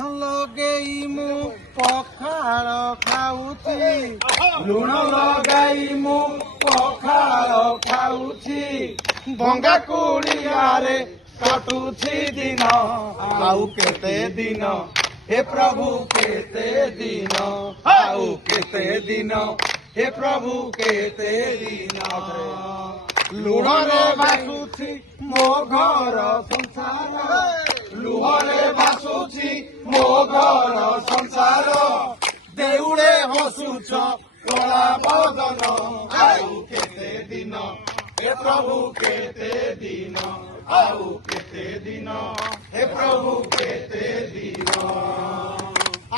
ଲଗେଇ ମୁଁ ପଖାଳ ଖାଉଛି ଲୁଣ ଲଗାଇ ମୁଁ ପଖାଳ ଖାଉଛି ଭଙ୍ଗା କୁଡ଼ିଆରେ କାଟୁଛି ଦିନ ଆଉ କେତେ ଦିନ हे प्रभु केते दिन आउ केते दिन हे प्रभु केते दिन लुहरे भासुछि मो घर संसार लुहरे भासुछि मो घर संसार देउड़े हसुछ कला बदन आउ केते दिन हे प्रभु केते दिन आउ केते दिन हे प्रभु केते दिन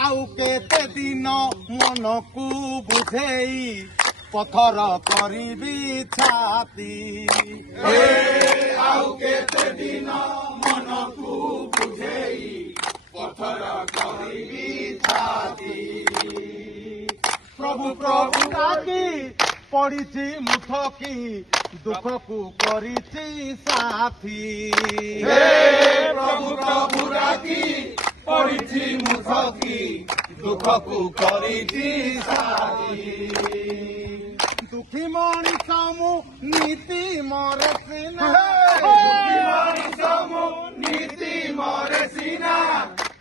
आउ केते दिन मन को बुझेई पथर करिबी छाती हे आउ केते दिन मन को बुझेई पथर करिबी छाती प्रभु प्रभु डाकी पड़िछि मुठकी दुख को करिछि साथी हे प्रभु प्रभु डाकी पड़िछि मुठकी दुख को करिछि साथी दुखी मଣିଷ ମୁଁ नीति मरे सिना दुखी मଣିଷ ମୁଁ नीति मरे सिना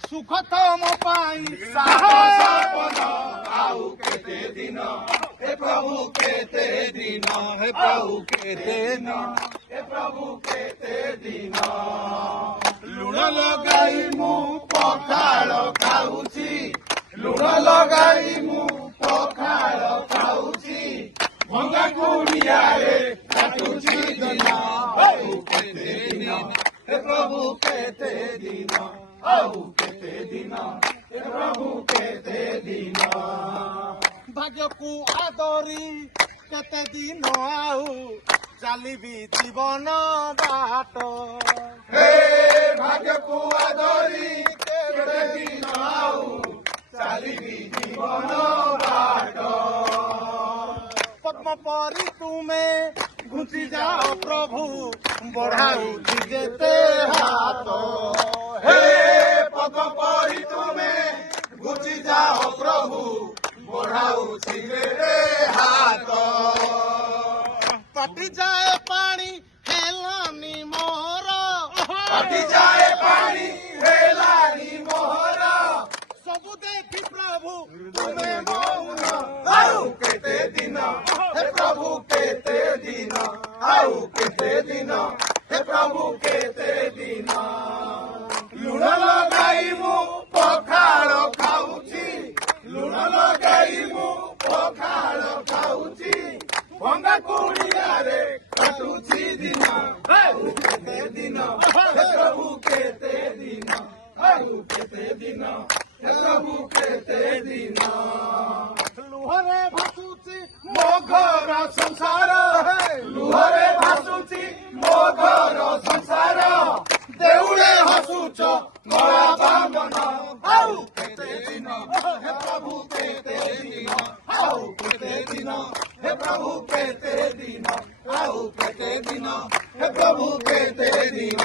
सुख तम पाई साहस आउ केते दिन हे प्रभु केते दिन हे प्रभु केते दिन हे प्रभु केते दिन लुण लगाई मु पखाळ खाउछि लुण लगाई मु पखाळ खाउछि भंगा कुड़ियारे काटुछि दिन प्रभु केते दिन हे प्रभु केते दिन आउ केते दिन हे प्रभु केते दिन भाग्य को आदरी केते दिन आउ चलिबी जीवन बाट हे भाग्य को आदरी केते दिन आउ चलिबी जीवन बाट पद्म परी तुमे घुसी जाओ प्रभु बढ़ाऊ जेते हाथ हे पद्म परी तुमे घुसी जाओ प्रभु बढ़ाऊ जेते हाथ कटि जाए पानी हेलानी मोहर कटि जाए पानी हेलानी मोहर सबु देखी प्रभु तुमे मौन आउ केते दिन हे प्रभु केते दिन आउ केते दिन हे प्रभु केते दिन लुण लगाई मु पखाळ खाउछि लुण लगाई मु पखाळ खाउछि भंगा कुड़ियारे काटुछि दिन आउ केते दिन हे प्रभु केते दिन आउ केते दिन हे प्रभु केते दिन लुहरे भासुछि मो घर संसार लुहरे भासुछि मो घर संसार देउड़े हसुछ गला बंधन आउ केते दिन हे प्रभु केते दिन आउ केते दिन हे प्रभु केते दिन आउ केते दिन हे प्रभु केते दिन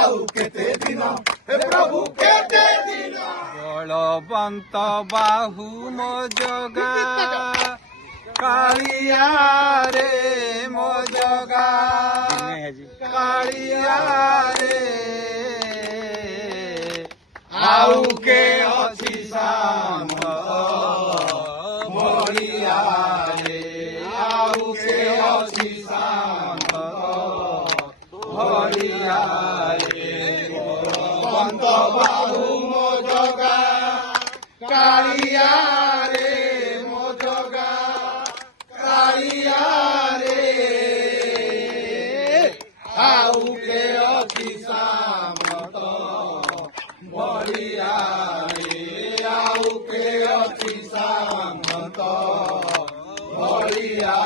आउ केते दिन हे प्रभु केते दिन बलवंत बाहु मो जगा कालिया रे मो जगा कालिया रे आउ के अछि साम मोरिया रे आउ के अछि साम मोरिया रे बलवंत बाहु मो जगा कालिया रे मो जगा कालिया रे आउ के अछि सामत मोरिया रे आउ के अछि सामत मोरिया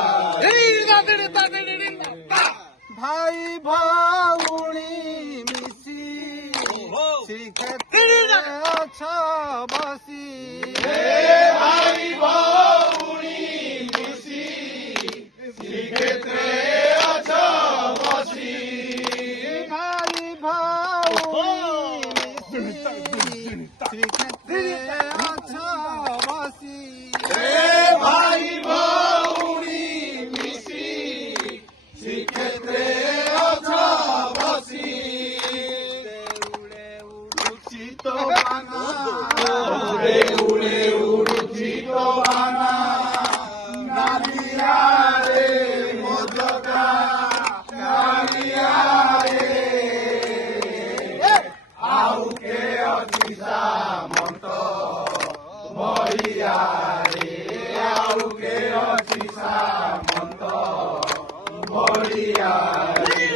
भाई भाउणी मिसी श्रीक्षेत्र अछ बसी भाई भाउणी मिसी श्रीक्षेत्र अछ बसी भाई भाउणी मिसी ଶ୍ରୀକ୍ଷେତ୍ରରେ ଅଛ ବସି ଭାଇ ଭଉଣୀ ମିଶି ଶ୍ରୀକ୍ଷେତ୍ରରେ ଅଛ ବସି ଦେଉଳେ ଉଡୁଛି ତୋ ବାନା ଦେଉଳେ ଉଡୁଛି ତୋ ବାନା ନାଲିଆରେ ମୋଦକା କାଳିଆରେ ଆଉ କେ ଅଛି ସାମନ୍ତ ବଳିଆରେ ଆଉ କେ ଅଛି ସାମନ୍ତ ବଳିଆରେ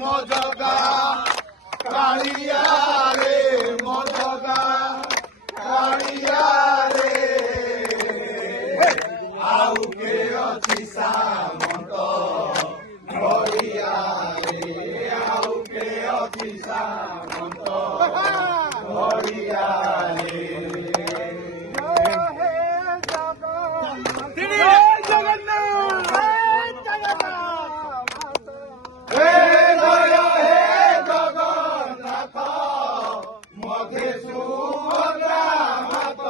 ମୋଦକା କାଳିଆରେ ମୋଦକା କାଳିଆରେ ଆଉ କେ ଅଛି ସାମନ୍ତ ବଳିଆରେ ଆଉ କେ ଅଛି ସାମନ୍ତ ବଳିଆରେ ହେ ଜୟ ହେ ଜଗନ୍ନାଥ ମଧେ ସୁଭଦ୍ରା ମାତ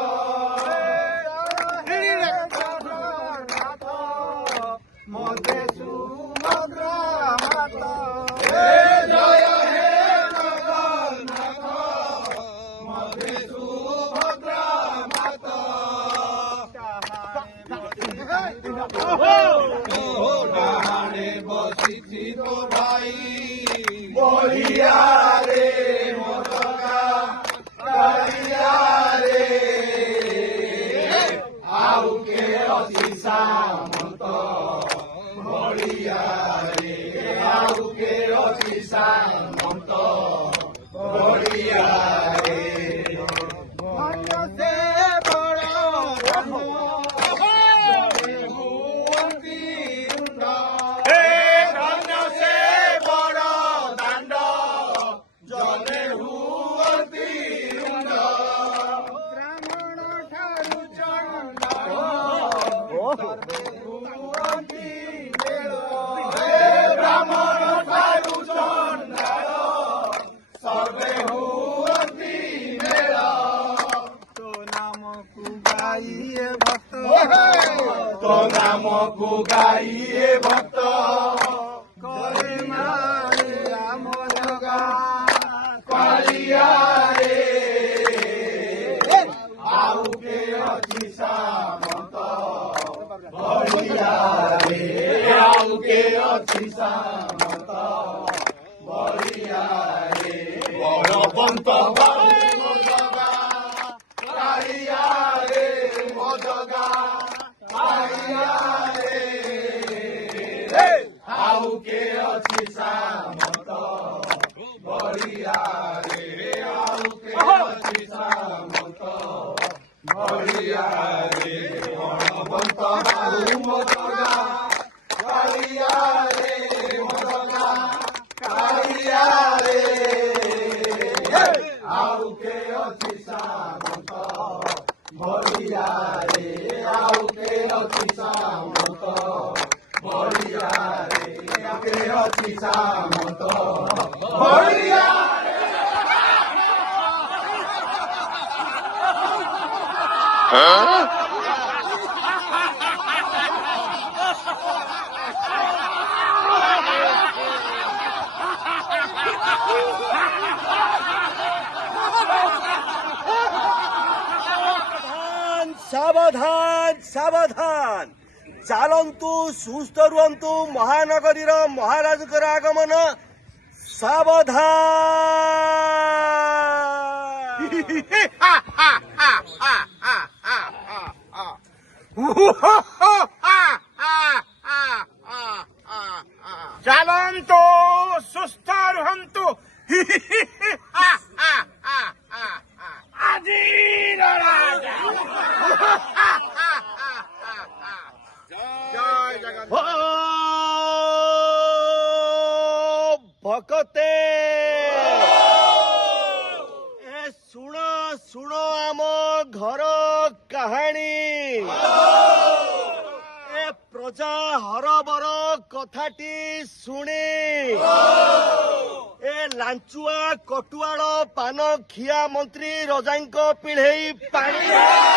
ମତେ ସୁଭଦ୍ରା ମାତା ହେ ଜୟ ହେ ଜଗନ୍ନାଥ ମଧେ ସୁଭଦ୍ରା ମାତ ଡାହାଣେ ବସିଛି ତୋ ଭାଇ ବଳିଆରେ ମୋଦକା କାଳିଆରେ ଆଉ କେ ଅଛି ସାମନ୍ତ ବଳିଆରେ ଆଉ କେ ଅଛି ସାମନ୍ତ ବଳିଆରେ ଧନ୍ୟ ସେ ବଡ଼ ହୁଅନ୍ତି ରୁଣ୍ଡ ହେ ଧନ୍ୟ ସେ ବଡ଼ ଦାଣ୍ଡ ଜନେ ହୁଅନ୍ତି ରୁଣ୍ଡ ବ୍ରାହ୍ମଣ ଠାରୁ ଚଣ୍ଡ ହୁଅନ୍ତି ମେଳ ହେ ବ୍ରାହ୍ମଣ ଠାରୁ ଚଣ୍ଡାଳ ସର୍ବେ ହୁଅନ୍ତି ମେଳ ତୋ ନାମକୁ ଗାଇଏ ଭକ୍ତ ତୋ ନାମକୁ ଗାଇଏ ଭକ୍ତ କରେ ମାଳିଆ ମୋଦକା କାଳିଆରେ ଆଉ କେ ଅଛି ସାମନ୍ତ ବଳିଆରେ ଆଉ କେ ଅଛି ସାମନ୍ତ ବଳିଆରେ ବଳବନ୍ତ ବାଳେ ମୋଦକା କାଳିଆରେ ମୋଦକା କାଳିଆରେ ଆଉ କେ ଅଛି ସାମନ୍ତ ବଳିଆରେ ଆଉ କେ ଅଛି ସାମନ୍ତ ବଳିଆରେ ବଳବନ୍ତ ବାଳୁ ମୋଦକା କାଳିଆରେ ମୋଦକା କାଳିଆରେ ଆଉ କେ ଅଛି ସାମନ୍ତ ବଳିଆରେ ଆଉ କେ ଅଛି ସାମନ୍ତ ବଳିଆରେ ଆଉ କେ ଅଛି ସାମନ୍ତ ବଳିଆରେ ସାବଧାନ ସାବଧାନ ଚାଲନ୍ତୁ ସୁସ୍ଥ ରୁହନ୍ତୁ ମହାନଗରୀର ମହାରାଜଙ୍କର ଆଗମନ ଚାଲନ୍ତୁ ସୁସ୍ଥ ରୁହନ୍ତୁ ଆଜିର ରାଜା ଜୟ ଜଗନ୍ନାଥ ଭକତେ ଶୁଣ ଶୁଣ ଆମ ଘର କାହାଣୀ ଏ ପ୍ରଜା ହରବର କଥାଟି ଶୁଣି ଏ ଲାଞ୍ଚୁଆ କଟୁଆଳ ପାନ ଖିଆ ମନ୍ତ୍ରୀ ରଜାଙ୍କ ପିଢ଼େଇ ପାଣି